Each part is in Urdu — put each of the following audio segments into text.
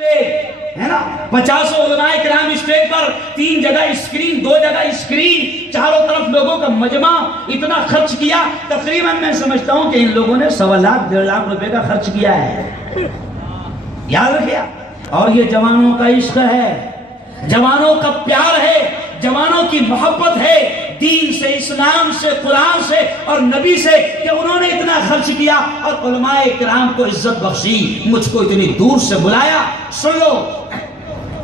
ہے نا 50 علماء کرام اسٹیج پر 3 جگہ اسکرین 2 جگہ اسکرین چاروں طرف لوگوں کا مجمع اتنا خرچ کیا تقریباً میں سمجھتا ہوں کہ ان لوگوں نے 1.25 لاکھ 1.5 لاکھ روپے کا خرچ کیا ہے یاد رکھیا اور یہ جوانوں کا عشق ہے جوانوں کا پیار ہے جوانوں کی محبت ہے دین سے اسلام سے قرآن سے اور نبی سے کہ انہوں نے اتنا خرچ کیا اور علماء کرام کو عزت بخشی مجھ کو اتنی دور سے بلایا سن لو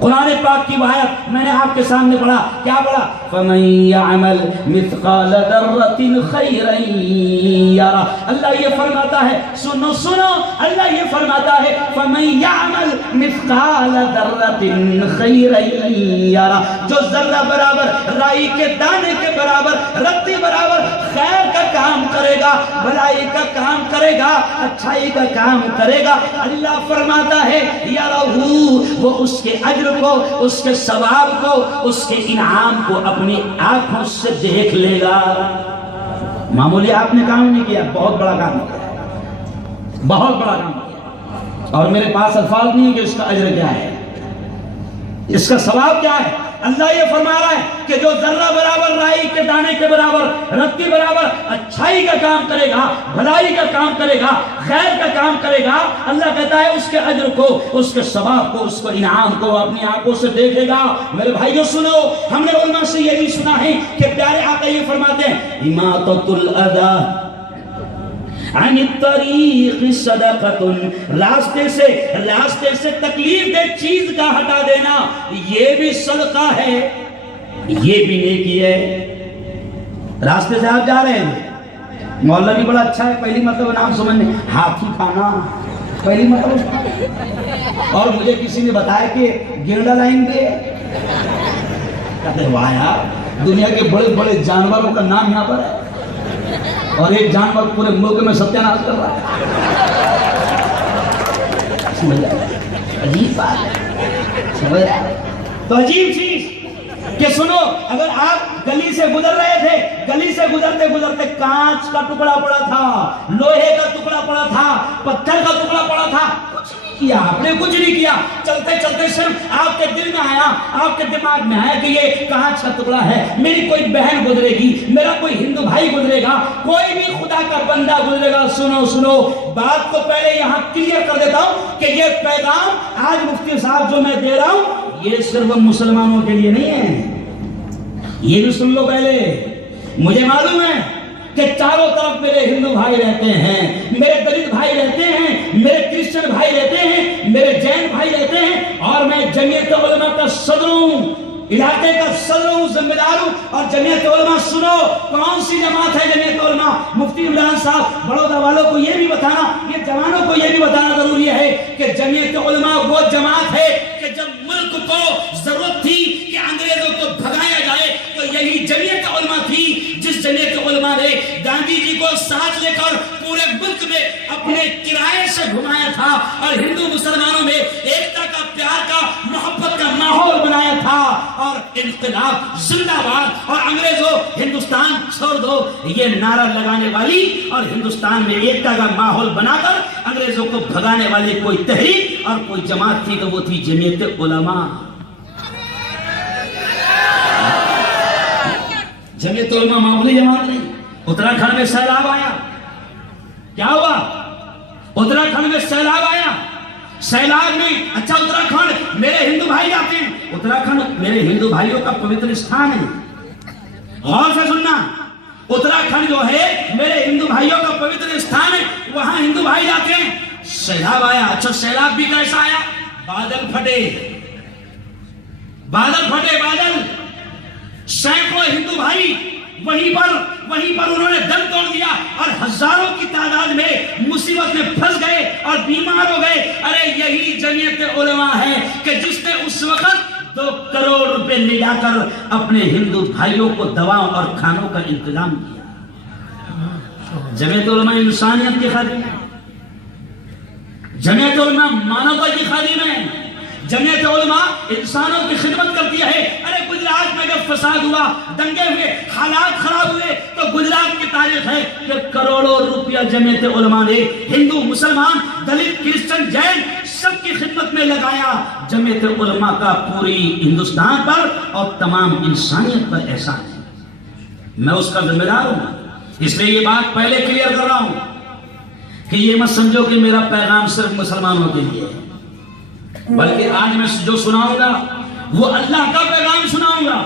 قرآن پاک کی آیت میں نے آپ کے سامنے پڑھا کیا پڑھا فَمَن يَعْمَلْ مِثْقَالَ ذَرَّةٍ خَيْرًا يَرَهُ اللہ یہ فرماتا ہے سنو اللہ یہ فرماتا ہے فَمَن يَعْمَلْ مِثْقَالَ ذَرَّةٍ خَيْرًا يَرَهُ جو ذرہ برابر رائی کے دانے کے برابر رتی برابر خیر کا کام کرے گا بھلائی کا کام کرے گا اچھائی کا کام کرے گا اللہ فرماتا ہے یَرَهُ وہ اس کے اجر کو اس کے ثواب کو اس کے انعام کو اپنی آنکھوں سے دیکھ لے گا معمولی آپ نے کام نہیں کیا بہت بڑا کام کیا بہت بڑا کام کیا اور میرے پاس الفاظ نہیں کہ اس کا اجر کیا ہے اس کا ثواب کیا ہے اللہ یہ فرما رہا ہے کہ جو ذرہ برابر رائی کے دانے کے برابر رتی برابر اچھائی کا کام کرے گا بھلائی کا کام کرے گا خیر کا کام کرے گا اللہ کہتا ہے اس کے اجر کو اس کے ثواب کو اس کو انعام کو اپنی آنکھوں سے دیکھے گا میرے بھائیو سنو ہم نے علماء سے یہ بھی سنا ہے کہ پیارے آقا یہ فرماتے ہیں اماطۃ الاذی عن الطریق صدقۃ راستے سے تکلیف دہ چیز کا ہٹا دینا یہ بھی صدقہ ہے یہ بھی نیکی ہے راستے سے آپ جا رہے ہیں مولا بھی بڑا اچھا ہے پہلی مطلب نام سمجھنے ہاتھی کھانا پہلی مطلب اور مجھے کسی نے بتایا کہ گرڈا لائن دے کہتے ہیں واہ یار دنیا کے بڑے بڑے جانوروں کا نام یہاں پر ہے اور ایک جانور پورے ملک میں ستیہ ناش کر رہا ہے عجیب بات ہے سمجھ رہا ہے تو عجیب چیز کہ سنو اگر آپ گلی سے گزر رہے تھے گلی سے گزرتے گزرتے کانچ کا ٹکڑا پڑا تھا لوہے کا ٹکڑا پڑا تھا پتھر کا ٹکڑا پڑا تھا کیا آپ نے کچھ نہیں کیا چلتے چلتے صرف آپ کے دل میں آیا آپ کے دماغ میں آیا کہ یہ کانچ کا ٹکڑا ہے میری کوئی بہن گزرے گی میرا کوئی ہندو بھائی گزرے گا کوئی بھی خدا کا بندہ گزرے گا سنو بات کو پہلے یہاں کلیئر کر دیتا ہوں کہ یہ پیغام آج مفتی صاحب جو میں دے رہا ہوں یہ صرف مسلمانوں کے لیے نہیں ہے یہ بھی سن لو پہلے مجھے معلوم ہے کہ چاروں طرف میرے ہندو بھائی رہتے ہیں میرے دلت بھائی رہتے ہیں میرے کرسچن بھائی رہتے ہیں میرے جین بھائی رہتے ہیں اور میں جمعیت علماء کا صدر ہوں علاقے کا صدر ہوں ذمہ دار ہوں اور جمعیت علماء سنو کون سی جماعت ہے جمعیت علماء مفتی عمران صاحب بڑودہ والوں کو یہ بھی بتانا یہ جوانوں کو یہ بھی بتانا ضروری ہے کہ جمعیت علماء وہ جماعت ہے کہ جب ملک کو ضرورت تھی کہ انگریزوں کو بھگایا جائے تو یہی جمعیت علماء تھی جس جمعیت علماء نے گاندھی جی کو ساتھ لے کر پورے ملک میں اپنے کرائے سے گھمایا تھا اور ہندو مسلمانوں میں ایکتا کا پیار کا محبت کا ماحول بنایا تھا اور انقلاب زندہ باد اور انگریزوں ہندوستان چھوڑ دو یہ نعرہ لگانے والی اور ہندوستان میں ایکتا کا ماحول بنا کر انگریزوں کو بھگانے والی کوئی تحریک اور کوئی جماعت تھی تو وہ تھی جمعیت علماء جمعیت علماء معمولی جماعت نہیں اتراکھنڈ میں سیلاب آیا کیا ہوا اتراکھنڈ میں سیلاب آیا سیلاب میں اچھا اتراکھنڈ میرے ہندو بھائی آتے ہیں اتراکھنڈ میرے ہندو بھائیوں کا پوتر استھان ہے غور سے سننا اتراکھنڈ جو ہے میرے ہندو بھائیوں کا پوتر استھان ہے وہاں ہندو بھائی جاتے ہیں سیلاب آیا اچھا سیلاب بھی کیسا آیا بادل پھٹے بادل سینکڑوں ہندو بھائی وہیں پر انہوں نے دم توڑ دیا اور ہزاروں کی تعداد میں مصیبت میں پھنس گئے اور بیمار ہو گئے ارے یہی جمعیت علماء ہے کہ جس نے اس وقت 2 کروڑ روپے لے کر اپنے ہندو بھائیوں کو دواؤں اور کھانوں کا انتظام کیا جمعیت علماء انسانیت کی خادم ہے جمعیت علماء مانوتا کی خادم ہے جمعیت علماء انسانوں کی خدمت کرتی ہے ارے گجرات میں جب فساد ہوا دنگے ہوئے حالات خراب ہوئے تو گجرات کی تاریخ ہے کہ کروڑوں روپیہ جمعیت علماء نے ہندو مسلمان دلت کرسچن جین سب کی خدمت میں لگایا. جمعیت علماء کا پوری ہندوستان پر اور تمام انسانیت پر احسان ہے. میں اس کا ذمہ دار ہوں. اس لیے یہ بات پہلے کلیئر کر رہا ہوں کہ یہ مت سمجھو کہ میرا پیغام صرف مسلمانوں کے لیے ہے، بلکہ آج میں جو سناؤں گا وہ اللہ کا پیغام سناؤں گا.